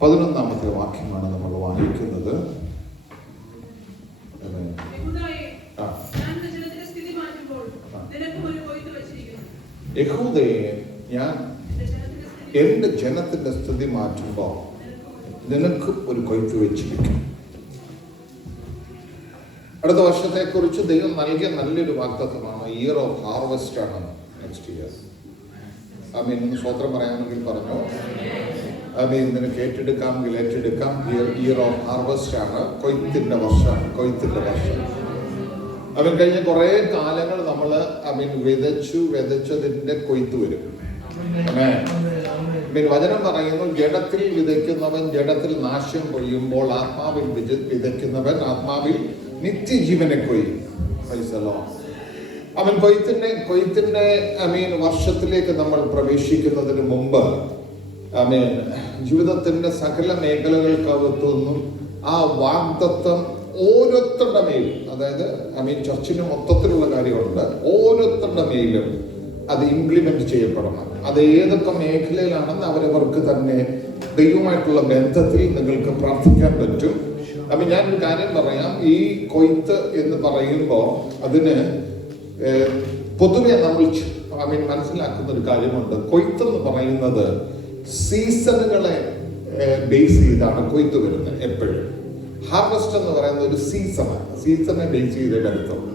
11-ാമത്തെ വാക്യമാണ് നമ്മൾ വായിക്കുന്നത്. യഹൂദയെ ഞാൻ എന്റെ ജനത്തിന്റെ സ്ഥിതി മാറ്റുമ്പോൾ നിനക്ക് ഒരു കൊയ്ത്ത് വെച്ചിരിക്കും. അടുത്ത വർഷത്തെക്കുറിച്ച് ദൈവം നൽകിയ നല്ലൊരു വാഗ്ദത്തമാണ്. ഇയർ ഓഫ് ഹാർവെസ്റ്റ് ആണ് നെക്സ്റ്റ് ഇയർ. ആമീൻ. സ്വോത്രം പറയാമെങ്കിൽ പറഞ്ഞു. ആമീൻ. നിനക്ക് ഏറ്റെടുക്കാമെങ്കിൽ ഏറ്റെടുക്കാം. ഇയർ ഓഫ് ഹാർവെസ്റ്റ് ആണ്. കൊയ്ത്തിന്റെ വർഷം. അവൻ കഴിഞ്ഞ കുറെ കാലങ്ങൾ നമ്മൾ വിതച്ചതിന്റെ കൊയ്ത്ത് വരും. വചനം പറയുന്നു, ജഡത്തിൽ വിതയ്ക്കുന്നവൻ ജഡത്തിൽ നാശം കൊയ്യുമ്പോൾ ആത്മാവിൽ വിതയ്ക്കുന്നവൻ ആത്മാവിൽ നിത്യജീവനെ കൊയ്യും. അവൻ കൊയ്ത്തിന്റെ വർഷത്തിലേക്ക് നമ്മൾ പ്രവേശിക്കുന്നതിന് മുമ്പ് ജീവിതത്തിന്റെ സകല മേഖലകൾക്കകത്തുനിന്നും ആ വാഗ്ദത്തം ഓരോരുത്തരുടെ മേലും, അതായത് ചർച്ചിന് മൊത്തത്തിലുള്ള കാര്യമുണ്ട്, ഓരോരുത്തരുടെ മേലും അത് ഇംപ്ലിമെന്റ് ചെയ്യപ്പെടണം. അത് ഏതൊക്കെ മേഖലയിലാണെന്ന് അവരവർക്ക് തന്നെ ദൈവമായിട്ടുള്ള ബന്ധത്തിൽ നിങ്ങൾക്ക് പ്രാർത്ഥിക്കാൻ പറ്റും. ഞാനൊരു കാര്യം പറയാം. ഈ കൊയ്ത്ത് എന്ന് പറയുമ്പോൾ അതിന് പൊതുവെ നമ്മൾ മനസ്സിലാക്കുന്ന ഒരു കാര്യമുണ്ട്. കൊയ്ത്ത് എന്ന് പറയുന്നത് സീസണുകളെ ബേസ് ചെയ്താണ് കൊയ്ത്ത് വരുന്നത്. എപ്പോഴും ഹാർവെസ്റ്റ് എന്ന് പറയുന്ന ഒരു സീസണാണ്. സീസണെ ബേസ് ചെയ്തേ വരത്തുള്ളൂ.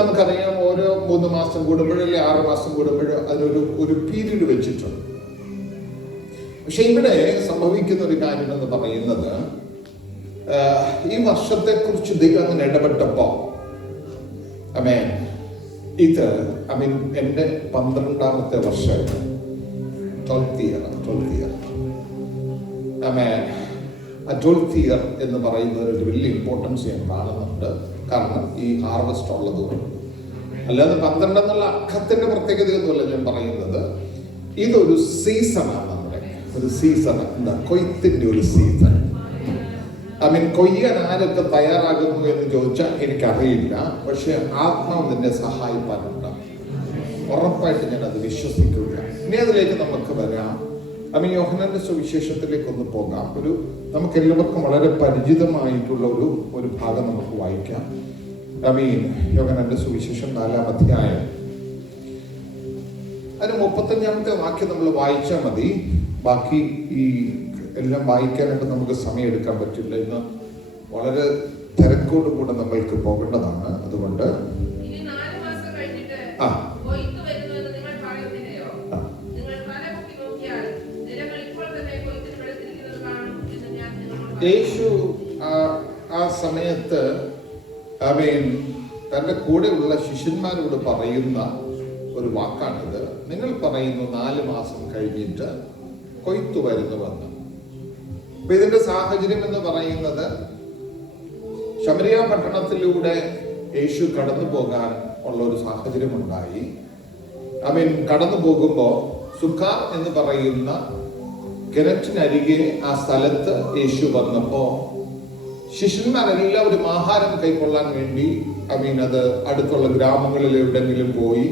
നമുക്കറിയാം, ഓരോ 3 മാസം കൂടുമ്പോഴോ അല്ലെ 6 മാസം കൂടുമ്പോഴോ അതിനൊരു പീരീഡ് വെച്ചിട്ടുണ്ട്. പക്ഷെ ഇവിടെ സംഭവിക്കുന്ന ഒരു കാര്യം എന്ന് പറയുന്നത്, ഈ വർഷത്തെ കുറിച്ച് ദൈവം അങ്ങനെ ഇടപെട്ടപ്പോ ഇത് എന്റെ 12-ാമത്തെ വർഷമായിരുന്നു. 12th year. ആ 12th year എന്ന് പറയുന്നത് ഒരു വലിയ ഇമ്പോർട്ടൻസ് ഞാൻ കാണുന്നുണ്ട്. കാരണം ഈ ഹാർവെസ്റ്റ് ഉള്ളതുകൊണ്ട്. അല്ലാതെ 12 എന്നുള്ള അക്കത്തിന്റെ പ്രത്യേകതയൊന്നുമല്ല ഞാൻ പറയുന്നത്. ഇതൊരു സീസണാണ്. നമ്മുടെ ഒരു സീസൺ, എന്താ, കൊയ്ത്തിന്റെ ഒരു സീസൺ. കൊയ്യാൻ ആരൊക്കെ തയ്യാറാകുന്നു എന്ന് ചോദിച്ചാൽ എനിക്കറിയില്ല. പക്ഷെ ആത്മാവ് നിന്നെ സഹായിപ്പാനുണ്ട്. ഉറപ്പായിട്ട് ഞാൻ അത് വിശ്വസിക്കുക. ഇനി അതിലേക്ക് നമുക്ക് വരാം. യോഹന്നാന്റെ സുവിശേഷത്തിലേക്ക് ഒന്ന് പോകാം. നമുക്ക് എല്ലാവർക്കും വളരെ പരിചിതമായിട്ടുള്ള ഒരു ഭാഗം നമുക്ക് വായിക്കാം. യോഹന്നാന്റെ സുവിശേഷം 4-ാം അധ്യായം. അതിന് 35-ാമത്തെ വാക്യം നമ്മൾ വായിച്ചാൽ മതി. ബാക്കി ഈ എല്ലാം വായിക്കാനായിട്ട് നമുക്ക് സമയം എടുക്കാൻ പറ്റില്ല. ഇന്ന് വളരെ തിരക്കോടുകൂടെ നമ്മൾക്ക് പോകേണ്ടതാണ്. അതുകൊണ്ട് യേശു ആ സമയത്ത് തന്റെ കൂടെയുള്ള ശിഷ്യന്മാരോട് പറയുന്ന ഒരു വാക്കാണിത്. നിങ്ങൾ പറയുന്നു 4 മാസം കഴിഞ്ഞിട്ട് കൊയ്ത്തു വരുന്നുവെന്ന്. ഇതിന്റെ സാഹചര്യം എന്ന് പറയുന്നത്, ശമരിയ പട്ടണത്തിലൂടെ യേശു കടന്നു പോകാൻ ഉള്ള ഒരു സാഹചര്യം ഉണ്ടായി. കടന്നു പോകുമ്പോ സുഖാർ എന്ന് പറയുന്ന കിണറ്റിനരികെ ആ സ്ഥലത്ത് യേശു വന്നപ്പോ ശിഷ്യന്മാരെല്ലാവരും ആഹാരം കൈക്കൊള്ളാൻ വേണ്ടി അത് അടുത്തുള്ള ഗ്രാമങ്ങളിൽ എവിടെങ്കിലും പോയി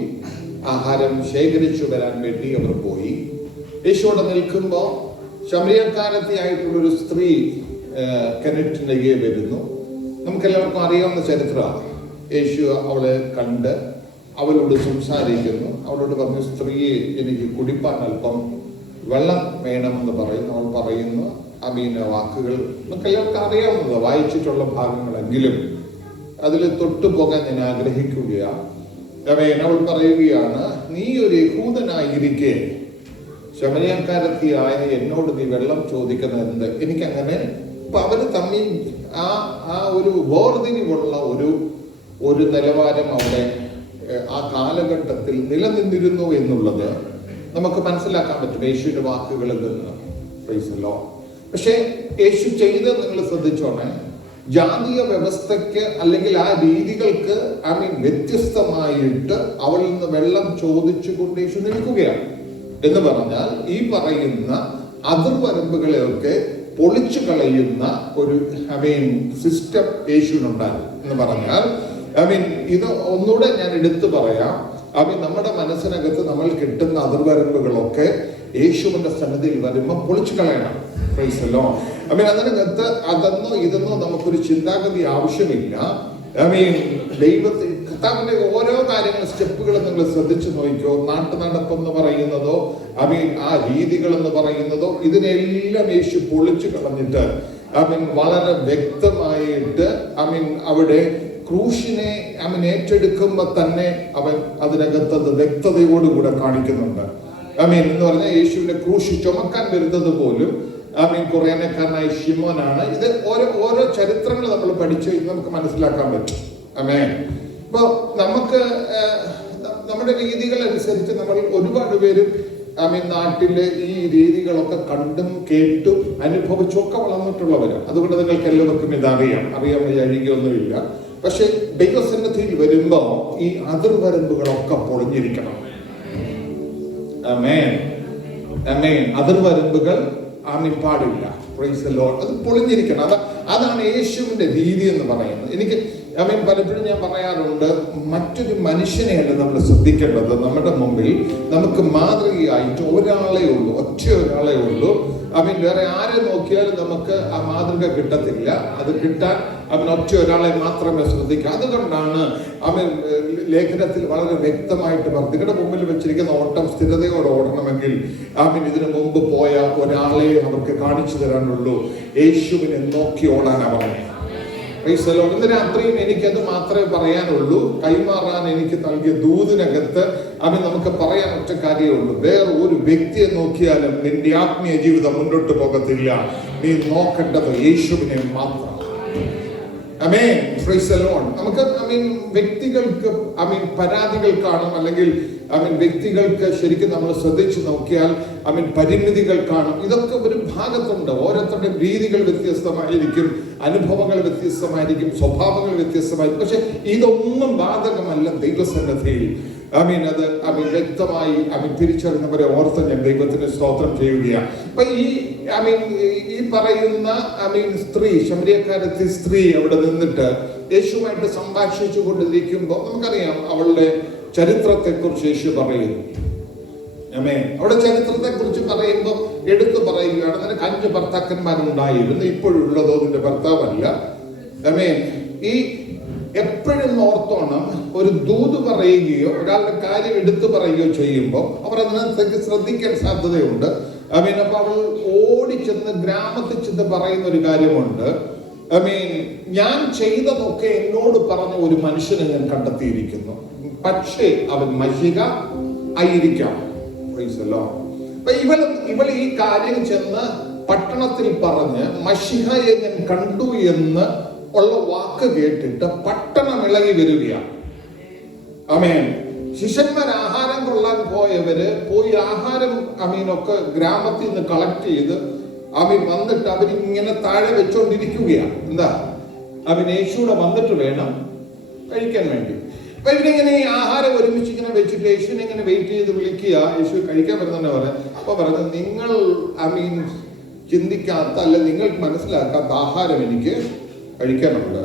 ആഹാരം ശേഖരിച്ചു വരാൻ വേണ്ടി അവർ പോയി. യേശുവിടെ നിൽക്കുമ്പോ ശമരിയക്കാരത്തിയായിട്ടുള്ളൊരു സ്ത്രീ കിണറ്റിനരികെ വരുന്നു. നമുക്കെല്ലാവർക്കും അറിയാവുന്ന ചരിത്രമാണ്. യേശു അവളെ കണ്ട് അവളോട് സംസാരിക്കുന്നു. അവളോട് പറഞ്ഞു, സ്ത്രീയെ, എനിക്ക് കുടിപ്പാൻ അല്പം വെള്ളം വേണമെന്ന് പറയുന്നു. അവൾ പറയുന്നു വാക്കുകൾ നമുക്ക് എല്ലാവർക്കും അറിയാവുന്നത്, വായിച്ചിട്ടുള്ള ഭാഗങ്ങളെങ്കിലും അതിൽ തൊട്ടുപോകാൻ ഞാൻ ആഗ്രഹിക്കുകയാണ്. അവൾ പറയുകയാണ്, നീ ഒരു യഹൂദനായിരിക്കെ ശമരിയക്കാരത്തിയായ എന്നോട് നീ വെള്ളം ചോദിക്കുന്നത് എന്ത്? എനിക്കങ്ങനെ ഇപ്പൊ അവര് തമ്മിൽ ആ ഒരു വേർതിരിവുള്ള ഒരു നിലവാരം അവിടെ ആ കാലഘട്ടത്തിൽ നിലനിന്നിരുന്നു എന്നുള്ളത് നമുക്ക് മനസ്സിലാക്കാൻ പറ്റും യേശുവിന്റെ വാക്കുകളിൽ നിന്ന്. പക്ഷെ യേശു ചെയ്ത് നിങ്ങൾ ശ്രദ്ധിച്ചോണേ, ജാതീയ വ്യവസ്ഥയ്ക്ക് അല്ലെങ്കിൽ ആ രീതികൾക്ക് വ്യത്യസ്തമായിട്ട് അവളിൽ നിന്ന് വെള്ളം ചോദിച്ചുകൊണ്ട് യേശു നിൽക്കുകയാണ്. എന്ന് പറഞ്ഞാൽ ഈ പറയുന്ന അതിർവരമ്പുകളെയൊക്കെ പൊളിച്ചു കളയുന്ന ഒരു സിസ്റ്റം യേശുവിനുണ്ടായി എന്ന് പറഞ്ഞാൽ ഇത് ഒന്നുകൂടെ ഞാൻ എടുത്തു പറയാം. അവൻ നമ്മുടെ മനസ്സിനകത്ത് നമ്മൾ കിട്ടുന്ന അതിർവരമ്പുകളൊക്കെ യേശുവിന്റെ സന്നിധിയിൽ വരുമ്പോൾ പൊളിച്ചു കളയണം. Praise the Lord. അതിനകത്ത് അതെന്നോ ഇതെന്നോ നമുക്കൊരു ചിന്താഗതി ആവശ്യമില്ല. ദൈവത്തിൽ കർത്താവിന്റെ ഓരോ കാര്യങ്ങൾ സ്റ്റെപ്പുകൾ നിങ്ങൾ ശ്രദ്ധിച്ചു നോക്കിക്കോ. നാട്ടുനടപ്പെന്ന് പറയുന്നതോ ആ രീതികൾ എന്ന് പറയുന്നതോ ഇതിനെല്ലാം യേശു പൊളിച്ചു കളഞ്ഞിട്ട് വളരെ വ്യക്തമായിട്ട് അവിടെ ക്രൂശിനെ ഏറ്റെടുക്കുമ്പോൾ തന്നെ അവൻ അതിനകത്ത് വ്യക്തതയോടുകൂടെ കാണിക്കുന്നുണ്ട്. എന്ന് പറഞ്ഞാൽ യേശുവിന്റെ ക്രൂശ് ചുമക്കാൻ വരുന്നത് പോലും കുറേനക്കാരനായ ശിമോനാണ്. ഇത് ഓരോ ചരിത്രങ്ങൾ നമ്മൾ പഠിച്ചു നമുക്ക് മനസ്സിലാക്കാൻ പറ്റും. അപ്പൊ നമുക്ക് നമ്മുടെ രീതികൾ അനുസരിച്ച് നമ്മൾ ഒരുപാട് പേരും നാട്ടിലെ ഈ രീതികളൊക്കെ കണ്ടും കേട്ടും അനുഭവിച്ചും ഒക്കെ വളർന്നിട്ടുള്ളവരാണ്. അതുകൊണ്ട് നിങ്ങൾക്ക് എല്ലാവർക്കും ഇതറിയാൻ വഴിയൊന്നുമില്ല. പക്ഷെ ദൈവസന്നിധിയിൽ വരുമ്പോ ഈ അതിർവരമ്പുകളൊക്കെ പൊളിഞ്ഞിരിക്കണം. അതിർവരമ്പുകൾ പാടില്ല. Praise the Lord. അത് പൊളിഞ്ഞിരിക്കണം. അതാണ് യേശുവിന്റെ രീതി എന്ന് പറയുന്നത്. എനിക്ക് പലപ്പോഴും ഞാൻ പറയാറുണ്ട്, മറ്റൊരു മനുഷ്യനെയല്ല നമ്മൾ ശ്രദ്ധിക്കേണ്ടത്. നമ്മുടെ മുമ്പിൽ നമുക്ക് മാതൃകയായിട്ട് ഒരാളെ ഉള്ളൂ, ഒറ്റ ഒരാളെ ഉള്ളൂ. വേറെ ആരെ നോക്കിയാലും നമുക്ക് ആ മാതൃക കിട്ടത്തില്ല. അത് കിട്ടാൻ ഒറ്റ ഒരാളെ മാത്രമേ ശ്രദ്ധിക്കൂ. അതുകൊണ്ടാണ് ലേഖനത്തിൽ വളരെ വ്യക്തമായിട്ട് പറഞ്ഞു, നിങ്ങളുടെ മുമ്പിൽ വെച്ചിരിക്കുന്ന ഓട്ടം സ്ഥിരതയോടെ ഓടണമെങ്കിൽ ഇതിനു മുമ്പ് പോയ ഒരാളെ അവർക്ക് കാണിച്ചു തരാനുള്ളൂ. യേശുവിനെ നോക്കി ഓടാനാണ് പറഞ്ഞത്. ഇന്ന് രാത്രിയും എനിക്കത് മാത്രമേ പറയാനുള്ളൂ. കൈമാറാൻ എനിക്ക് നൽകിയ ദൂതിനകത്ത് നമുക്ക് പറയാൻ ഒറ്റ കാര്യമുള്ളൂ. വേറെ ഒരു വ്യക്തിയെ നോക്കിയാലും നിന്റെ ആത്മീയ ജീവിതം മുന്നോട്ട് പോകത്തില്ല. നീ നോക്കേണ്ടത് യേശുവിനെ മാത്രം. നമുക്ക് വ്യക്തികൾക്ക് പരാതികൾ കാണും, അല്ലെങ്കിൽ വ്യക്തികൾക്ക് ശരിക്കും നമ്മൾ ശ്രദ്ധിച്ചു നോക്കിയാൽ പരിമിതികൾ കാണും. ഇതൊക്കെ ഒരു ഭാഗത്തുണ്ട്. ഓരോരുത്തരുടെ രീതികൾ വ്യത്യസ്തമായിരിക്കും, അനുഭവങ്ങൾ വ്യത്യസ്തമായിരിക്കും, സ്വഭാവങ്ങൾ വ്യത്യസ്തമായിരിക്കും. പക്ഷെ ഇതൊന്നും ബാധകമല്ല ദൈവസന്നിധിയിൽ. അത് വ്യക്തമായി തിരിച്ചറിഞ്ഞവരെ ഓർത്ത് ഞാൻ ദൈവത്തിന് സ്തോത്രം ചെയ്യുകയാണ്. അപ്പൊ ഈ പറയുന്ന സ്ത്രീ, ശമരിയക്കാരത്തി സ്ത്രീ അവിടെ നിന്നിട്ട് യേശുവായിട്ട് സംഭാഷിച്ചു കൊണ്ടിരിക്കുമ്പോൾ നമുക്കറിയാം അവളുടെ ചരിത്രത്തെ കുറിച്ച് യേശു പറയുന്നു. അവിടെ ചരിത്രത്തെ കുറിച്ച് പറയുമ്പോൾ എടുത്തു പറയുകയാണ്, നിനക്ക് 5 ഭർത്താക്കന്മാരുണ്ടായിരുന്നു, ഇപ്പോഴുള്ളതോ നിന്റെ ഭർത്താവല്ല. ഈ എപ്പോഴും ഓർത്തോണം, ഒരു ദൂത് പറയുകയോ ഒരാളുടെ കാര്യം എടുത്തു പറയുകയോ ചെയ്യുമ്പോൾ അവർ അതിനകത്തേക്ക് ശ്രദ്ധിക്കാൻ സാധ്യതയുണ്ട്. അപ്പൊ അവൾ ഓടിച്ചെന്ന് ഗ്രാമത്തിൽ ചെന്ന് പറയുന്ന ഒരു കാര്യമുണ്ട്. ഞാൻ ചെയ്തതൊക്കെ എന്നോട് പറഞ്ഞ ഒരു മനുഷ്യനെ ഞാൻ കണ്ടെത്തിയിരിക്കുന്നു, പക്ഷേ അവൻ മഹിക ആയിരിക്കാം. ഇവൾ ഈ കാര്യം ചെന്ന് പട്ടണത്തിൽ പറഞ്ഞ് മഷിഹയെ ഞാൻ കണ്ടു എന്ന് ഉള്ള വാക്ക് കേട്ടിട്ട് പട്ടണം ഇളകി വരികയാണ്. ശിഷ്യന്മാർ ആഹാരം കൊള്ളാൻ പോയി ആഹാരം ഒക്കെ ഗ്രാമത്തിൽ നിന്ന് കളക്ട് ചെയ്ത് വന്നിട്ട് അവരിങ്ങനെ താഴെ വെച്ചോണ്ടിരിക്കുകയാണ്. എന്താ യേശുവിടെ വന്നിട്ട് വേണം കഴിക്കാൻ വേണ്ടി. അപ്പൊ ഇവരിങ്ങനെ ഈ ആഹാരം ഒരുമിച്ച് ഇങ്ങനെ വെച്ചിട്ട് യേശുവിനെ ഇങ്ങനെ വെയിറ്റ് ചെയ്ത് വിളിക്കുക. യേശു കഴിക്കാൻ വരുന്ന പറയാം. അപ്പൊ പറഞ്ഞത്, നിങ്ങൾ ചിന്തിക്കാത്ത അല്ല നിങ്ങൾക്ക് മനസ്സിലാക്കാത്ത ആഹാരം എനിക്ക് കഴിക്കാനുണ്ട്.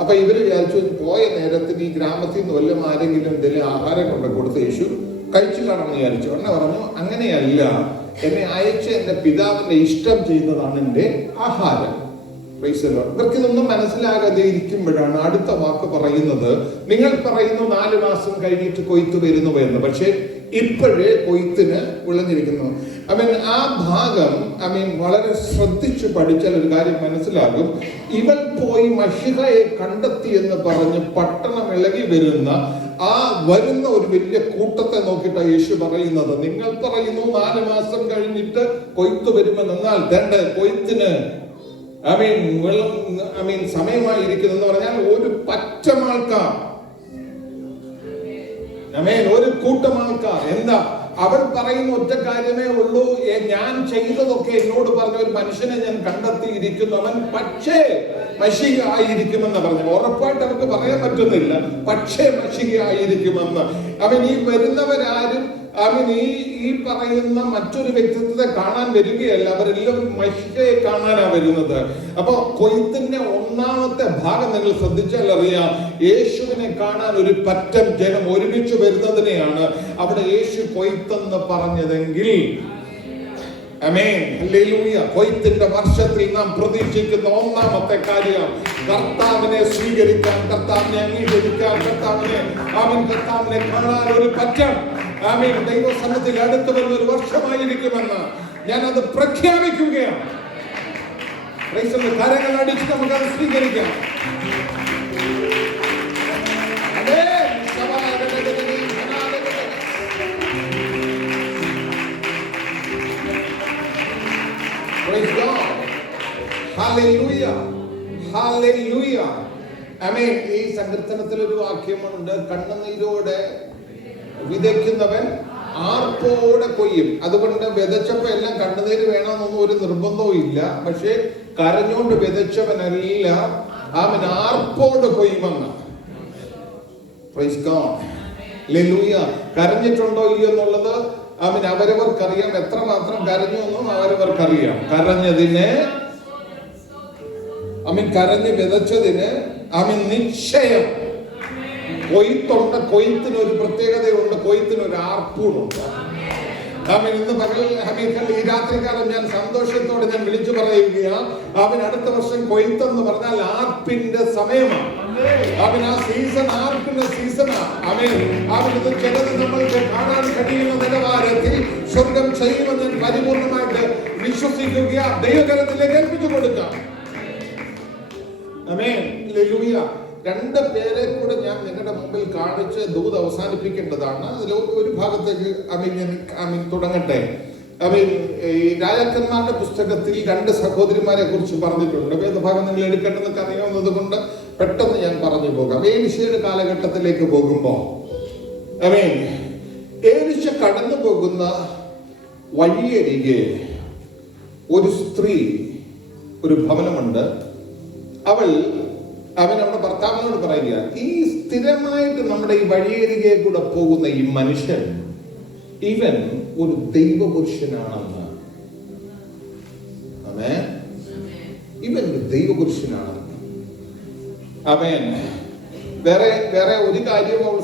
അപ്പൊ ഇവര് വിചാരിച്ചു പോയ നേരത്തിന് ഈ ഗ്രാമത്തിൽ നിന്ന് വല്ലതും ആരെങ്കിലും എന്തെങ്കിലും ആഹാരം കൊണ്ട് കൊടുത്ത് യേശു കഴിച്ചു കാണുമെന്ന് വിചാരിച്ചു. എന്നെ പറഞ്ഞു, അങ്ങനെയല്ല, എന്നെ അയച്ച എന്റെ പിതാവിന്റെ ഇഷ്ടം ചെയ്യുന്നതാണ് എന്റെ ആഹാരം. ഇവർക്ക് ഇതൊന്നും മനസ്സിലാകാതെ ഇരിക്കുമ്പോഴാണ് അടുത്ത വാക്ക് പറയുന്നത്. നിങ്ങൾ പറയുന്നു 4 മാസം കഴിഞ്ഞിട്ട് കൊയ്ത്ത് വരുന്നു എന്ന്, പക്ഷെ ഇപ്പോഴേ കൊയ്ത്തിന് വിളഞ്ഞിരിക്കുന്നു. ആ ഭാഗം വളരെ ശ്രദ്ധിച്ചു പഠിച്ചാൽ ഒരു കാര്യം മനസ്സിലാകും. ഇവൾ പോയി മഷിഹയെ കണ്ടെത്തി എന്ന് പറഞ്ഞ് പട്ടണം ഇളകി വരുന്ന ഒരു വലിയ കൂട്ടത്തെ നോക്കിയിട്ടാണ് യേശു പറയുന്നത്. നിങ്ങൾ പറയുന്നു 4 മാസം കഴിഞ്ഞിട്ട് കൊയ്ത്ത് വരുമെന്ന്, എന്നാൽ കൊയ്ത്തിന് സമയമായിരിക്കുന്നു എന്ന് പറഞ്ഞാൽ ഒരു പറ്റം ആൾക്കാർ, ഒരു കൂട്ടം ആൾക്കാർ. എന്താ അവൾ പറയുന്ന ഒറ്റ കാര്യമേ ഉള്ളൂ, ഞാൻ ചെയ്തതൊക്കെ എന്നോട് പറഞ്ഞ ഒരു മനുഷ്യനെ ഞാൻ കണ്ടെത്തിയിരിക്കുന്നു, അവൻ പക്ഷേ മശീഹ ആയിരിക്കുമെന്ന് പറഞ്ഞു. ഉറപ്പായിട്ട് അവർക്ക് പറയാൻ പറ്റുന്നില്ല, പക്ഷേ മശീഹ ആയിരിക്കുമെന്ന്. ഈ വരുന്നവരാരും ഈ പറയുന്ന മറ്റൊരു വ്യക്തിത്വത്തെ കാണാൻ വരികയല്ല, അവരെല്ലാവരും മഹിഷയെ കാണാനാ വരുന്നത്. അപ്പൊ കൊയ്ത്തിന്റെ ഒന്നാമത്തെ ഭാഗം നിങ്ങൾ ശ്രദ്ധിച്ചാൽ അറിയാം, യേശുവിനെ കാണാൻ ഒരു പറ്റം ജനം ഒരുമിച്ച് വരുന്നതിനെയാണ് അവിടെ യേശു കൊയ്ത്തെന്ന് പറഞ്ഞതെങ്കിൽ, ആമേൻ, ഹല്ലേലൂയ. കൊയ്ത്തിന്റെ വർഷത്തിൽ നാം പ്രതീക്ഷിക്കുന്ന ഒന്നാമത്തെ കാര്യം കർത്താവിനെ സ്വീകരിക്കാൻ, കർത്താവിനെ അംഗീകരിക്കാൻ, കർത്താവിനെ കാണാൻ ഒരു പറ്റം ദൈവസന്നിധിയിൽ അടുത്തു വരുന്ന ഒരു വർഷമായിരിക്കുമെന്ന് ഞാൻ അത് പ്രഖ്യാപിക്കുകയാണ്. കരങ്ങൾ അടിച്ച് നമുക്കത് സ്വീകരിക്കാം. Praise God. Hallelujah. Hallelujah. Amen. ഈ സങ്കീർത്തനത്തിൽ ഒരു വാക്യമുണ്ട്, കണ്ണുനീരോടെ വിതയ്ക്കുന്നവൻ ആർപ്പോടെ കൊയ്യും. അതുകൊണ്ട് വിതച്ചപ്പോ എല്ലാം കണ്ണുനീര് വേണമെന്നൊന്നും ഒരു നിർബന്ധവും ഇല്ല. പക്ഷെ കരഞ്ഞോണ്ട് വിതച്ചവനെല്ലാം അവൻ ആർപ്പോട് കൊയ്യുമെന്ന്. Praise God. Hallelujah. കരഞ്ഞിട്ടുണ്ടോ ഇല്ലയോ എന്നുള്ളത് അവരവർക്കറിയാം. എത്രമാത്രം കരഞ്ഞു എന്നും അവരവർക്കറിയാം. കരഞ്ഞ് വിതച്ചതിന് നിശ്ചയം കൊയ്ത്തുണ്ട്. കൊയ്ത്തിന് ഒരു പ്രത്യേകതയുണ്ട്, കൊയ്ത്തിന് ഒരു ആർപ്പൂടുണ്ട്. ഇന്ന് പകൽ ഈ രാത്രികാലം ഞാൻ സന്തോഷത്തോടെ ഞാൻ വിളിച്ചു പറയുകയാണ്, അടുത്ത വർഷം കൊയ്ത്തെന്ന് പറഞ്ഞാൽ ആർപ്പിന്റെ സമയമാണ്. ആ സീസൺ ആർപ്പിന്റെ സീസണാണ്. ഇത് ചിലത് നമ്മൾക്ക് കാണാൻ കഴിയുന്ന നിലവാരത്തിൽ സ്വർഗം ചെയ്യുമെന്ന് ഞാൻ പരിപൂർണമായിട്ട് വിശ്വസിക്കുക. ദൈവകരത്തിലേക്ക് ഏൽപ്പിച്ചു കൊടുക്കാം. രണ്ട് പേരെ കൂടെ ഞാൻ നിങ്ങളുടെ മുമ്പിൽ കാണിച്ച് ദൂത് അവസാനിപ്പിക്കേണ്ടതാണ്. അതിൽ ഒരു ഭാഗത്തേക്ക് തുടങ്ങട്ടെ. ഈ രാജാക്കന്മാരുടെ പുസ്തകത്തിൽ രണ്ട് സഹോദരിമാരെ കുറിച്ച് പറഞ്ഞിട്ടുണ്ട്. വേദഭാഗം നിങ്ങൾ എടുക്കേണ്ടതെന്നൊക്കെ അറിയാവുന്നത് കൊണ്ട് പെട്ടെന്ന് ഞാൻ പറഞ്ഞു പോകാം. ഏലിശയുടെ കാലഘട്ടത്തിലേക്ക് പോകുമ്പോ ഏലിശ കടന്നു പോകുന്ന വഴിയരികെ ഒരു സ്ത്രീ, ഒരു ഭവനമുണ്ട്. അവൻ അവിടെ ഭർത്താവിനോട് പറയുക, ഈ സ്ഥിരമായിട്ട് നമ്മുടെ ഈ വഴിയരികെ കൂടെ പോകുന്ന ഈ മനുഷ്യൻ, ഇവൻ ഒരു ദൈവപുരുഷനാണെന്ന്. ഇവൻ ഒരു ദൈവപുരുഷനാണെന്ന്. വേറെ ഒരു കാര്യം അവൾ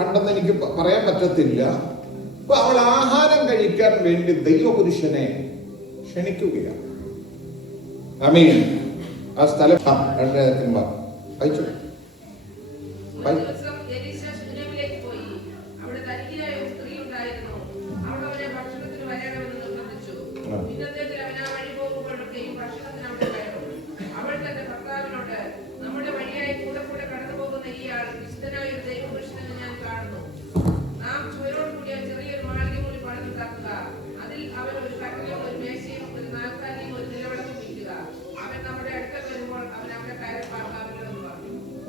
കണ്ടെന്ന് എനിക്ക് പറയാൻ പറ്റത്തില്ല. അപ്പൊ അവൾ ആഹാരം കഴിക്കാൻ വേണ്ടി ദൈവപുരുഷനെ ക്ഷണിക്കുകയാണ്. ആ സ്ഥലം അയച്ചു.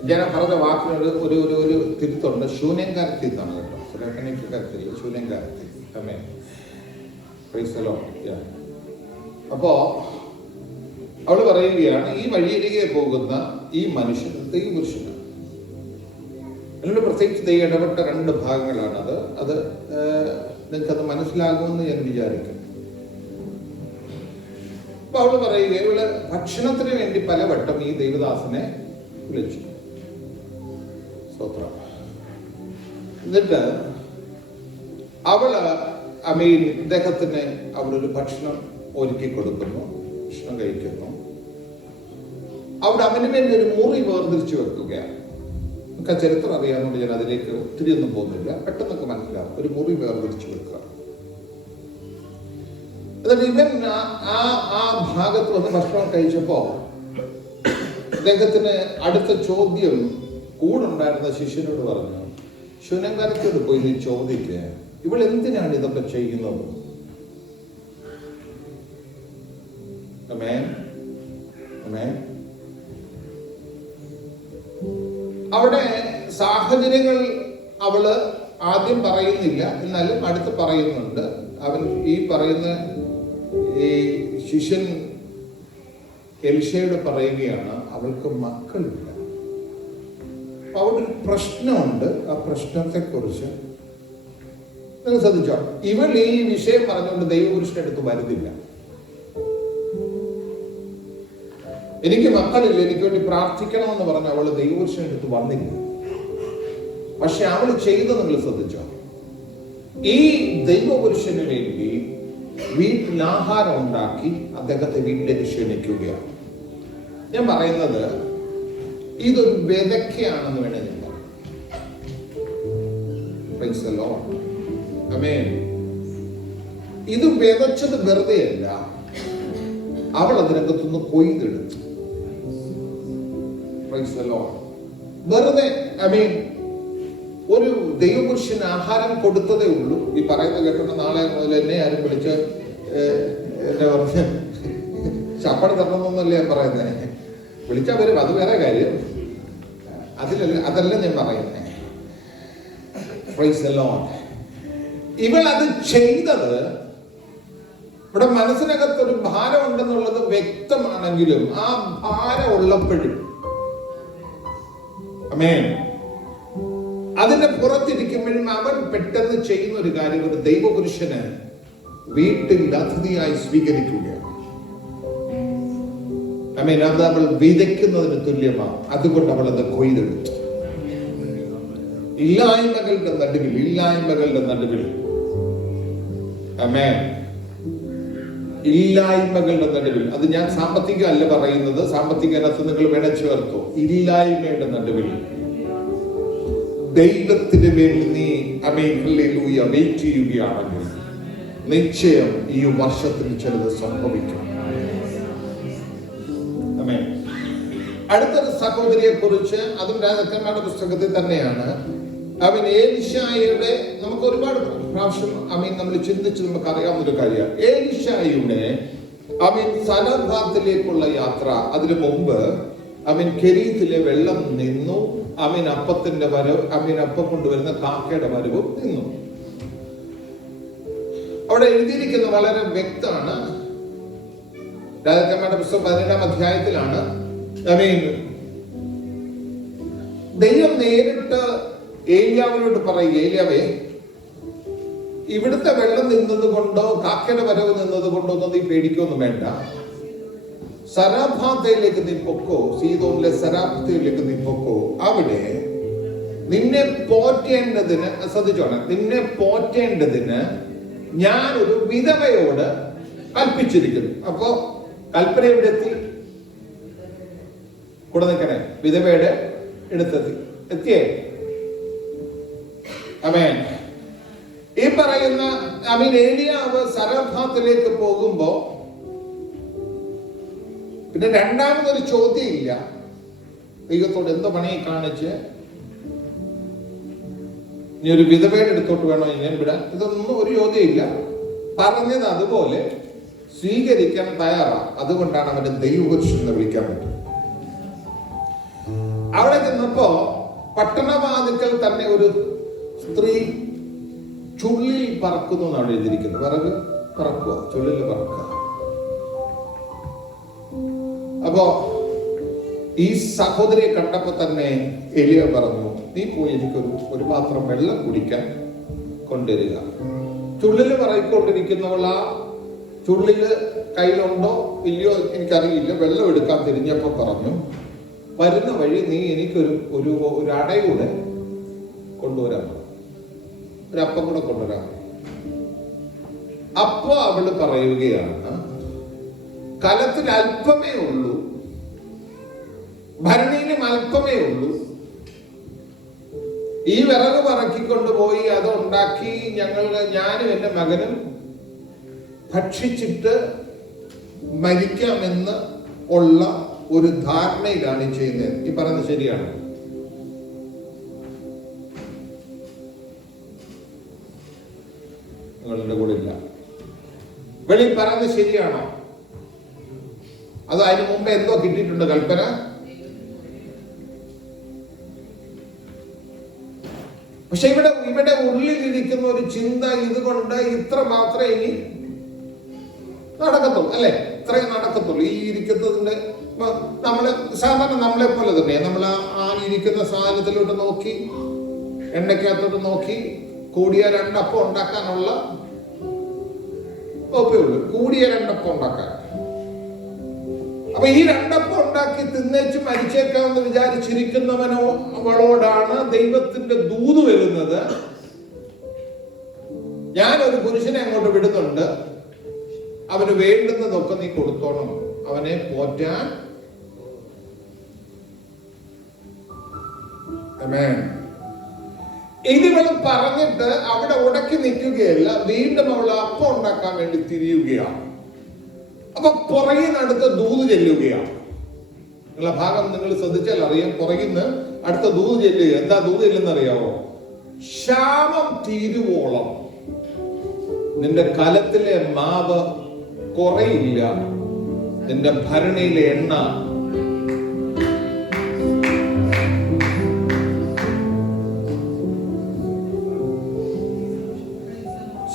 ഞാൻ പറഞ്ഞ വാക്കിനൊരു ഒരു ഒരു തിരുത്തുണ്ട്. ശൂന്യങ്കാരത്തി എന്നാണ് കേട്ടോ, സുരേഖനിക്കാരത്തില്ല, ശൂന്യങ്കാരത്തി. അപ്പോ അവള് പറയുകയാണ്, ഈ വഴിയരികെ പോകുന്ന ഈ മനുഷ്യൻ ദൈവപുരുഷനാണ്. എന്നോട് പ്രത്യേകിച്ച് ദൈവം ഇടപെട്ട രണ്ട് ഭാഗങ്ങളാണത്. അത് നിങ്ങൾക്കത് മനസ്സിലാകുമെന്ന് ഞാൻ വിചാരിക്കുന്നു. അപ്പൊ അവള് പറയുക, ഇവള് ഭക്ഷണത്തിന് വേണ്ടി പലവട്ടം ഈ ദൈവദാസനെ വിളിച്ചു. എന്നിട്ട് അവള് ഇദ്ദേഹത്തിന് അവളൊരു ഭക്ഷണം ഒരുക്കി കൊടുക്കുന്നു, ഭക്ഷണം കഴിക്കുന്നു. അവിടെ അവന് വേണ്ടി ഒരു മുറി വേർതിരിച്ചു വെക്കുകയാണ്. നമുക്ക് ആ ചരിത്രം അറിയാവുന്നതുകൊണ്ട് ഞാൻ അതിലേക്ക് ഒത്തിരി ഒന്നും പോകുന്നില്ല, പെട്ടെന്നൊക്കെ മനസ്സിലാവും. ഒരു മുറി വേർതിരിച്ചു വെക്കുക. എന്നിട്ട് ഇവൻ ആ ഭാഗത്ത് വന്ന് ഭക്ഷണം കഴിച്ചപ്പോ അദ്ദേഹത്തിന് അടുത്ത ചോദ്യം കൂടുണ്ടായിരുന്ന ശിഷ്യനോട് പറഞ്ഞു, ശൂന്യങ്കാരത്തോട് പോയി നീ ചോദിക്കുക, ഇവൾ എന്തിനാണ് ഇതൊക്കെ ചെയ്യുന്നത്? അവിടെ സാഹചര്യങ്ങൾ അവള് ആദ്യം പറയുന്നില്ല, എന്നാലും അടുത്ത് പറയുന്നുണ്ട്. അവൻ ഈ പറയുന്ന ഈ ശിഷ്യൻ എലിശയോട് പറയുകയാണ്, അവൾക്ക് മക്കളില്ല. അവിടെ ഒരു പ്രശ്നമുണ്ട്. ആ പ്രശ്നത്തെക്കുറിച്ച് നിങ്ങൾ ശ്രദ്ധിച്ചോ, ഇവൾ ഈ വിഷയം പറഞ്ഞുകൊണ്ട് ദൈവപുരുഷന്റെ അടുത്ത് വരുന്നില്ല. എനിക്ക് മക്കളില്ല, എനിക്ക് വേണ്ടി പ്രാർത്ഥിക്കണമെന്ന് പറഞ്ഞ് അവള് ദൈവപുരുഷന്റെ അടുത്ത് വന്നില്ല. പക്ഷെ അവൾ ചെയ്ത് നിങ്ങൾ ശ്രദ്ധിച്ചോ, ഈ ദൈവപുരുഷന് വേണ്ടി വീട്ടിൽ ആഹാരം ഉണ്ടാക്കി അദ്ദേഹത്തെ വീട്ടിലേക്ക് ക്ഷണിക്കുകയാണ്. ഞാൻ പറയുന്നത് ഇതൊരു വിതയ്ക്കയാണെന്ന് വേണേ ഞാൻ പറയും. Praise the Lord. Amen. ഇത് വിതച്ചത് വെറുതെയല്ല, അവൾ അതിനകത്തുനിന്ന് കൊയ്തെടുത്തു. Praise the Lord. വെറുതെ ഒരു ദൈവപുരുഷന് ആഹാരം കൊടുത്തതേ ഉള്ളൂ. ഈ പറയുന്നത് കേട്ടോണ്ട് നാളെ മുതൽ എന്നെ ആരും വിളിച്ച് എന്നെ പറഞ്ഞ് ശപ്പട തരണമെന്നല്ല ഞാൻ പറയുന്നത്. വിളിച്ചാൽ വരും, അത് വേറെ കാര്യം. അതല്ല ഞാൻ പറയുന്നത്. Praise the Lord. ഇവൾ അത് ചെയ്തത് ഇവിടെ മനസ്സിനകത്തൊരു ഭാരം ഉണ്ടെന്നുള്ളത് വ്യക്തമാണെങ്കിലും ആ ഭാരം ഉള്ളപ്പോഴും അതിന്റെ പുറത്തിരിക്കുമ്പോഴും അവൻ പെട്ടെന്ന് ചെയ്യുന്ന ഒരു കാര്യം, ഒരു ദൈവപുരുഷന് വീട്ടിൽ അതിഥിയായി സ്വീകരിക്കുകയാണ്. അത് അവൾ വിതയ്ക്കുന്നതിന് തുല്യമാണ്. അതുകൊണ്ട് അവൾ അത് കൊയ്തെടുത്തു. ഇല്ലായ്മകളുടെ നടുവിൽ ഇല്ലായ്മകളുടെ നടുവിൽ, അത് ഞാൻ സാമ്പത്തിക അല്ല പറയുന്നത്, സാമ്പത്തിക അനത്ത് നിങ്ങൾ വേണേ ചേർത്തോ. ഇല്ലായ്മയുടെ നടുവിൽ ദൈവത്തിന് വേണ്ടി നീ വെയിറ്റ് ചെയ്യുകയാണെങ്കിൽ നിശ്ചയം ഈ വർഷത്തിൽ ചിലത് സംഭവിക്കും. അടുത്തൊരു സഹോദരിയെ കുറിച്ച്, അതും രാജാക്കന്മാരുടെ പുസ്തകത്തിൽ തന്നെയാണ്. ഏലീശായുടെ, നമുക്ക് ഒരുപാട് പ്രാവശ്യം നമ്മൾ ചിന്തിച്ച് നമുക്ക് അറിയാവുന്ന ഒരു കാര്യമാണ്. ഏലീശായുടെ സനഭാത്തിലേക്കുള്ള യാത്ര, അതിനു മുമ്പ് കെരീത്തിലെ വെള്ളം നിന്നു. അപ്പത്തിന്റെ വരവ്, അപ്പം കൊണ്ടുവരുന്ന കാക്കയുടെ വരവും നിന്നു. അവിടെ എഴുതിയിരിക്കുന്ന വളരെ വ്യക്തമാണ്. രാജാക്കന്മാരുടെ പുസ്തകം 17-ാം അധ്യായത്തിലാണ്. ദൈവം നേരിട്ട് ഏലിയാവിനോട് പറയുക, ഏലിയാവേ, ഇവിടുത്തെ വെള്ളം നിന്നത് കൊണ്ടോ കാക്കയുടെ വരവ് നിന്നത് കൊണ്ടോ ഒന്നും നീ പേടിക്കൊന്നും വേണ്ട. സരാഭാത്തയിലേക്ക് നീ പൊക്കോ, സീദോനിലെ സരാഭാത്തയിലേക്ക് നീ പൊക്കോ. അവിടെ നിന്നെ പോറ്റേണ്ടതിന്, ശ്രദ്ധിച്ചോണം, നിന്നെ പോറ്റേണ്ടതിന് ഞാനൊരു വിധവയോട് കൽപ്പിച്ചിരിക്കുന്നു. അപ്പോ കൽപ്പന ഇവിടെ എത്തി, കൂടെ നിൽക്കണേ, വിധവയുടെ എത്തിയേ. ഈ പറയുന്ന ഏലിയാവ് സരഭാത്തിലേക്ക് പോകുമ്പോ പിന്നെ രണ്ടാമതൊരു ചോദ്യം ഇല്ല, ദൈവത്തോട് എന്തോ പണി കാണിച്ച് ഇനി ഒരു വിധവയുടെ അടുത്തോട്ട് വേണോ ഞാൻ വിടാൻ, ഇതൊന്നും ഒരു ചോദ്യം ഇല്ല. പറഞ്ഞത് അതുപോലെ സ്വീകരിക്കാൻ തയ്യാറാ. അതുകൊണ്ടാണ് അവന്റെ ദൈവപുരുഷൻ എന്ന് വിളിക്കാൻ പറ്റും. അവിടെ ചെന്നപ്പോ പട്ടണവാതിക്കൽ തന്നെ ഒരു സ്ത്രീ ചുള്ളിൽ പറക്കുന്നു എന്നാണ് എഴുതിയിരിക്കുന്നത്. വിറക് പറക്കുക, ചുള്ളിൽ പറക്കുക. അപ്പോ ഈ സഹോദരിയെ കണ്ടപ്പോ തന്നെ എലിയ പറഞ്ഞു, നീ പോയി എനിക്കൊരു പാത്രം വെള്ളം കുടിക്കാൻ കൊണ്ടുവരിക. ചുള്ളില് പറയിക്കൊണ്ടിരിക്കുന്നവൾ ആ ചുള്ളില് കയ്യിലുണ്ടോ ഇല്ലയോ എനിക്കറിയില്ല, വെള്ളം എടുക്കാൻ തിരിഞ്ഞപ്പോ പറഞ്ഞു, വരുന്ന വഴി നീ എനിക്കൊരു അടയൂടെ കൊണ്ടുവരാൻ, ഒരു അപ്പം കൂടെ കൊണ്ടുവരാൻ. അപ്പൊ അവള് പറയുകയാണ്, കലത്തിൽ അല്പമേ ഉള്ളൂ, ഭരണിയിലും അല്പമേ ഉള്ളൂ. ഈ വിറക് പറക്കിക്കൊണ്ടുപോയി അത് ഉണ്ടാക്കി ഞാനും എന്റെ മകനും ഭക്ഷിച്ചിട്ട് മരിക്കാമെന്ന് ഉള്ള ഒരു ധാരണയിലാണ് ചെയ്യുന്നത്. ഈ പറയുന്നത് ശരിയാണ്? നിങ്ങളുടെ കൂടെ ഇല്ല. വെളി പറയുന്നത് ശരിയാണോ? അത് അതിന് മുമ്പ് എന്തോ കിട്ടിയിട്ടുണ്ട് കൽപ്പന. പക്ഷെ ഇവിടെ ഉള്ളിലിരിക്കുന്ന ഒരു ചിന്ത, ഇതുകൊണ്ട് ഇത്ര മാത്രമേ ഇനി നടക്കത്തുള്ളൂ, അല്ലെ? ഇത്രയും നടക്കത്തുള്ളൂ. ഈ ഇരിക്കുന്നതിന്റെ സാധാരണ നമ്മളെ പോലെ തന്നെ നമ്മൾ ആ ഇരിക്കുന്ന സാധനത്തിലോട്ട് നോക്കി, എണ്ണയ്ക്കകത്തോട്ട് നോക്കി, കൂടിയ 2 അപ്പം ഉണ്ടാക്കാനുള്ള വകുപ്പേ ഉള്ളൂ. കൂടിയ 2 അപ്പം ഉണ്ടാക്കാൻ. അപ്പൊ ഈ 2 അപ്പം ഉണ്ടാക്കി തിന്നേച്ച് മരിച്ചേക്കാമെന്ന് വിചാരിച്ചിരിക്കുന്നവനോടാണ് ദൈവത്തിന്റെ ദൂത് വരുന്നത്. ഞാനൊരു പുരുഷനെ അങ്ങോട്ട് വിടുന്നുണ്ട്, അവന് വേണ്ടുന്നതൊക്കെ നീ കൊടുത്തോണം, അവനെ പോറ്റാൻ. ഇതിവളും പറഞ്ഞിട്ട് അവിടെ ഉടക്കി നിൽക്കുകയല്ല, വീണ്ടും അവൾ അപ്പം ഉണ്ടാക്കാൻ വേണ്ടി തിരിയുകയാണ്. അപ്പൊ പുറകിനടുത്ത ദൂത് ചെല്ലുകയാണ്. നിങ്ങളെ ഭാഗം നിങ്ങൾ ശ്രദ്ധിച്ചാൽ അറിയാം. പുറകിന്ന് അടുത്ത ദൂത് ചെല്ലുക. എന്താ ദൂത് ചെല്ലുന്നറിയാവോ? ക്ഷാമം തീരുവോളം നിന്റെ കലത്തിലെ മാവ് കുറയില്ല, നിന്റെ ഭരണിയിലെ എണ്ണ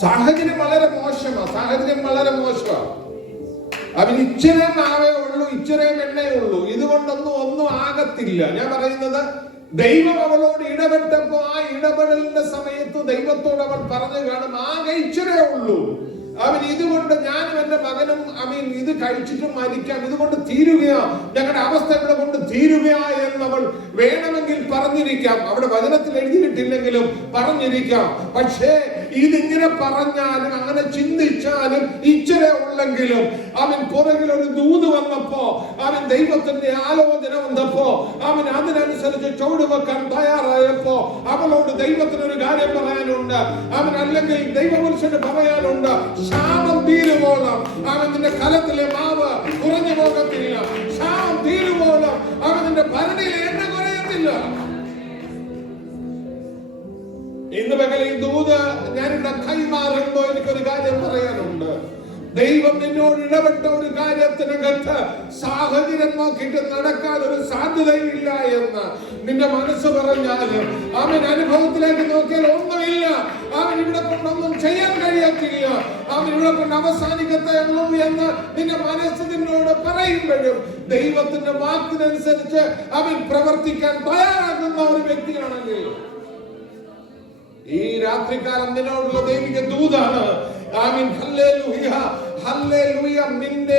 സാഹചര്യം വളരെ മോശമാണ്. അവന് ഇച്ചിരി മാവേ ഉള്ളൂ, ഇച്ചിരി എണ്ണയേ ഉള്ളൂ. ഇതുകൊണ്ടൊന്നും ആകത്തില്ല. ഞാൻ പറയുന്നത്, ദൈവം അവളോട് ഇടപെട്ടപ്പോ ആ ഇടപെടലിന്റെ സമയത്ത് ദൈവത്തോട് അവൾ പറഞ്ഞു കാണും, ആകെ ഇച്ചിരേ ഉള്ളൂ. ഇതുകൊണ്ട് ഞാനും എന്റെ മകനും ഇത് കഴിച്ചിട്ടും മരിക്കാം, ഇതുകൊണ്ട് തീരുകയാ, ഞങ്ങളുടെ അവസ്ഥ ഇവിടെ കൊണ്ട് തീരുകയാ എന്നവൾ വേണമെങ്കിൽ പറഞ്ഞിരിക്കാം. അവിടെ വചനത്തിൽ എഴുതിയിട്ടില്ലെങ്കിലും പറഞ്ഞിരിക്കാം. പക്ഷേ ഇതിങ്ങനെ പറഞ്ഞാലും അങ്ങനെ ചിന്തിച്ചാലും ഇച്ചിരി ഉള്ളെങ്കിലും പുറകിൽ ഒരു ദൂത് വന്നപ്പോ ദൈവത്തിന്റെ ആലോചന വന്നപ്പോ അതിനനുസരിച്ച് ചുവടുവെക്കാൻ തയ്യാറായപ്പോ അവളോട് ദൈവത്തിനൊരു കാര്യം പറയാനുണ്ട്. അല്ലെങ്കിൽ ദൈവപുരുഷന് പറയാനുണ്ട്, ക്ഷാമം തീരുവോളം നിന്റെ കലത്തിലെ മാവ് കുറഞ്ഞു പോകത്തില്ല, ക്ഷാമം തീരുവോളം നിന്റെ ഭരണിയിലെ എണ്ണ കുറയത്തില്ല. ഇന്ന് പകൽ ഈ ദൂത് ഞാനിവിടെ കൈമാറുമ്പോ എനിക്കൊരു കാര്യം പറയാനുണ്ട്. ദൈവം നിന്നോട് ഇടപെട്ട ഒരു കാര്യത്തിനകത്ത് സാഹചര്യം നോക്കിയിട്ട് നടക്കാൻ ഒരു സാധ്യതയില്ല എന്ന് നിന്റെ മനസ്സ് പറഞ്ഞാല് അനുഭവത്തിലേക്ക് നോക്കിയാൽ ഒന്നുമില്ല, ഇവിടെ കൊണ്ടൊന്നും ചെയ്യാൻ കഴിയത്തില്ല, ഇവിടെ കൊണ്ട് അവസാനിക്കത്തേ ഉള്ളൂ എന്ന് നിന്റെ മനസ്സ് നിന്നോട് പറയുമ്പോഴും ദൈവത്തിന്റെ വാക്കിനനുസരിച്ച് പ്രവർത്തിക്കാൻ തയ്യാറാകുന്ന ഒരു വ്യക്തിയാണെങ്കിൽ ഈ രാത്രികാലം നിന്നോടുള്ള ദൈവിക ദൂതാണ്. നിന്റെ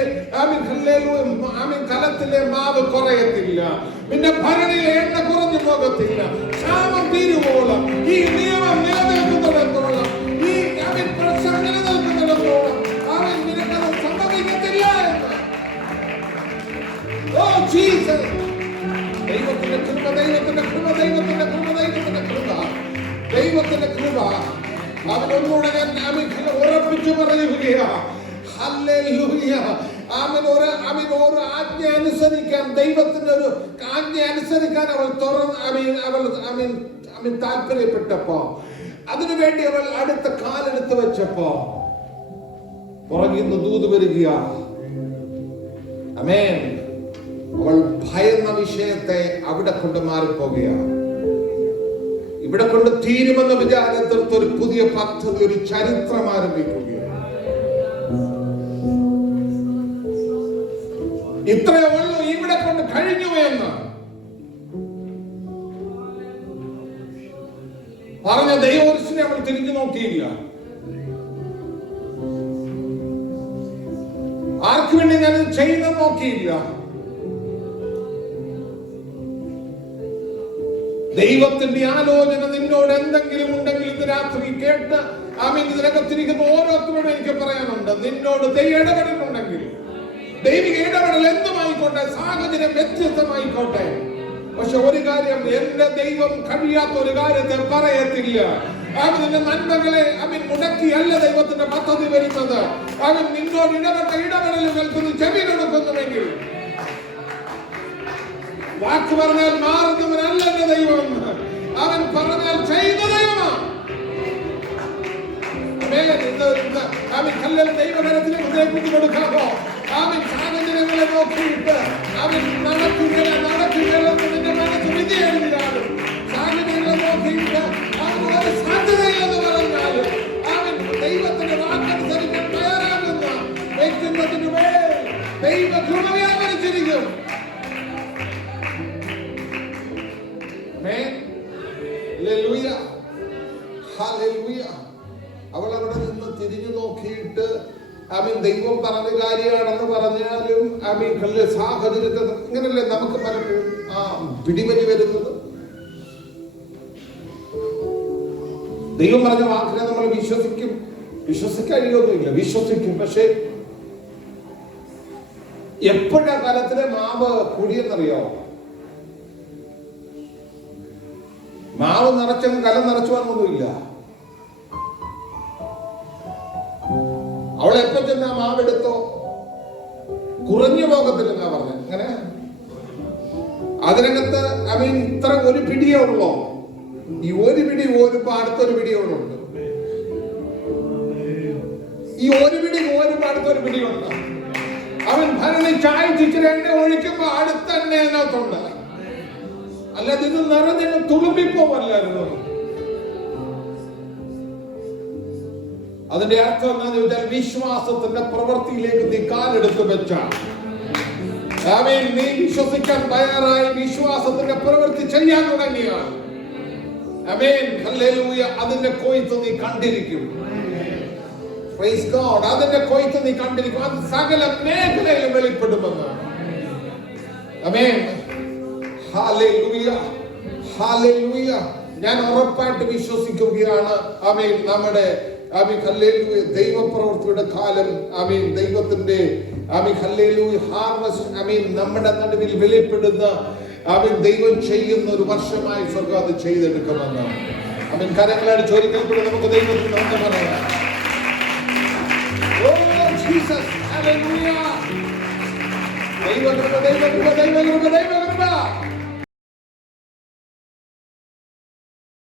കലത്തിലെ മാവ് കുറയത്തില്ല, നിന്റെ ഭരണിയിലെ എണ്ണ കുറഞ്ഞു പോകത്തില്ല. ക്ഷാമം തീരുവോളം, ഈ നിയമം നിലനിൽക്കുന്നിടത്തോളം, ഈ പ്രശ്നം നിലനിൽക്കുന്നിടത്തോളം നിനക്കത് സംഭവിക്കത്തില്ല എന്ന്. ഓ ജീസസ്, ദൈവത്തിന്റെ കൃപ, ദൈവത്തിന്റെ കൃപ, ദൈവത്തിന്റെ കൃപ, ദൈവത്തിന്റെ കൃപ, ദൈവത്തിന്റെ കൃപ. അവനൊന്നുകൂടെ ഞാൻ ഉറപ്പിച്ചു പറയുകയാ. ഹല്ലേലൂയ. ഒരു ആജ്ഞ അനുസരിക്കാൻ, ദൈവത്തിന്റെ ഒരു ആജ്ഞ അനുസരിക്കാൻ അവൾ താല്പര്യപ്പെട്ടപ്പോ, അതിനുവേണ്ടി അവൾ അടുത്ത കാലെടുത്ത് വെച്ചപ്പോ പുറകിന്ന് ദൂത് വരിക. ആമേൻ. അവൾ ഭയന്ന വിഷയത്തെ അവിടെ കൊണ്ട് മാറിപ്പോകുകയാണ്. ഇവിടെ കൊണ്ട് തീരുമെന്ന് വിചാരത്തിർത്ത് ഒരു പുതിയ പദ്ധതി, ഒരു ചരിത്രം ആരംഭിക്കുകയാണ്. ഇത്രയേ ഉള്ളൂ, ഇവിടെ കൊണ്ട് കഴിഞ്ഞു എന്ന് പറഞ്ഞ ദൈവപുരുഷനെ അവൾ തിരിഞ്ഞു നോക്കിയില്ല. ആർക്കു വേണ്ടി ഞാൻ ചെയ്യുന്ന നോക്കിയില്ല. ദൈവത്തിന്റെ ആലോചന നിന്നോട് എന്തെങ്കിലും ഉണ്ടെങ്കിൽ ഇന്ന് രാത്രി കേട്ട് ഇതിനകത്തിരിക്കുന്ന ഓരോരുത്തരോടും എനിക്ക് പറയാനുണ്ട്. നിന്നോട് ദൈവം ഇടപെടലുണ്ടെങ്കിൽ, ദൈവിക ഇടപെടൽ എന്തുമായിക്കോട്ടെ, സാഹചര്യം വ്യത്യസ്തമായിക്കോട്ടെ, പക്ഷെ ഒരു കാര്യം, എന്റെ ദൈവം കഴിയാത്ത ഒരു കാര്യത്തെ പറയത്തില്ല. നിന്റെ നന്മകളെ മുടക്കിയല്ല ദൈവത്തിന്റെ പദ്ധതി വരുന്നത്. നിന്നോട് ഇടപെട്ട ഇടപെടലുകൾക്ക് ചെവി കൊടുക്കുന്നുവെങ്കിൽ, വാക്ക് പറഞ്ഞാൽ മാറുന്നവനല്ല എന്റെ ദൈവം, പറഞ്ഞാൽ ചെയ്യുന്ന ദൈവമാണ്. ദൈവകരത്തിലേക്ക് ഉദ്ദേശിച്ചു കൊടുക്കാമോ? സാഹചര്യങ്ങളെ നോക്കിയിട്ട് നടക്കുകയെന്ന് നിന്റെ മനസ്സ് വിധി എഴുതിയാലും, സാഹചര്യങ്ങളെ നോക്കിയിട്ട് ഒരു സാധ്യതയില്ലെന്ന് പറഞ്ഞാലും ദൈവത്തിന്റെ വാക്കനുസരിക്കാൻ തയ്യാറാകുന്ന വ്യക്തിത്വത്തിന് മേൽ ദൈവ കൃപ വ്യാപരിച്ചിരിക്കും. Hallelujah. Hallelujah. നോക്കിയിട്ട് ദൈവം പറഞ്ഞ കാര്യമാണെന്ന് പറഞ്ഞാലും സാഹചര്യത്തെ ഇങ്ങനല്ലേ നമുക്ക് പലപ്പോഴും പിടിവലി വരുന്നത്. ദൈവം പറഞ്ഞ വാക്കിനെ നമ്മൾ വിശ്വസിക്കും, വിശ്വസിക്കാനില്ല, വിശ്വസിക്കും. പക്ഷെ എപ്പോഴാ കാലത്തിലെ മാവ് കുഴിയെന്നറിയോ? മാവ് നിറച്ചും കലം നിറച്ചു വന്നൊന്നുമില്ല. അവൾ എപ്പോ ചെന്ന് ആ മാവെടുത്തോ കുറഞ്ഞു പോകത്തില്ലെന്നാ പറഞ്ഞത്. അങ്ങനെ അതിനകത്ത് ഇത്ര ഒരു പിടിയേ ഉള്ളോ? ഈ ഒരു പിടി പോരുമ്പോ അടുത്തൊരു പിടിയോടുണ്ട്. ഈ ഒരു പിടി പോരുമ്പോ അടുത്തൊരു പിടിയുണ്ട്. ഭരണി ചായച്ചിട്ട് എണ്ണ ഒഴിക്കുമ്പോ അടുത്ത എണ്ണ അതിനകത്തുണ്ട്. അല്ലാതെ ഇത് നിറഞ്ഞ തുളുമ്പിപ്പോവല്ലായിരുന്നു. അതിന്റെ അർത്ഥം എന്താണെന്ന് ചോദിച്ചാൽ വിശ്വാസത്തിന്റെ പ്രവൃത്തിയിലേക്ക് നീ കാലെടുത്ത് വെച്ചാൽ, നീ വിശ്വസിക്കാൻ തയ്യാറായി വിശ്വാസത്തിന്റെ പ്രവൃത്തി ചെയ്യാൻ തുടങ്ങിയാൽ, അതിന്റെ കൊയ്ത്ത് നീ കണ്ടിരിക്കും. Praise God. അതിന്റെ കൊയ്ത്ത് നീ കണ്ടിരിക്കും. അത് സകല മേഖലയിലും വെളിപ്പെടുമെന്ന്. Hallelujah, hallelujah. ഞാൻ ഉറപ്പായിട്ട് വിശ്വസിക്കുകയാണ്. നമ്മുടെ ദൈവപ്രവൃത്തിയുടെ കാലം, ദൈവത്തിന്റെ ഹാർവസ്റ്റ് നമ്മുടെ നടുവിൽ വെളിപ്പെടുന്ന ദൈവം ചെയ്യുന്ന ഒരു വർഷമായി സ്വർഗ്ഗം അത് ചെയ്തെടുക്കുമെന്ന്. കരങ്ങളാണ് ചോദിക്കൽക്കൂടെ നമുക്ക് ദൈവത്തിന് നന്ദി പറയാം. ദൈവകൃപ, ദൈവകൃപ, ദൈവകൃപ, ദൈവകൃപ.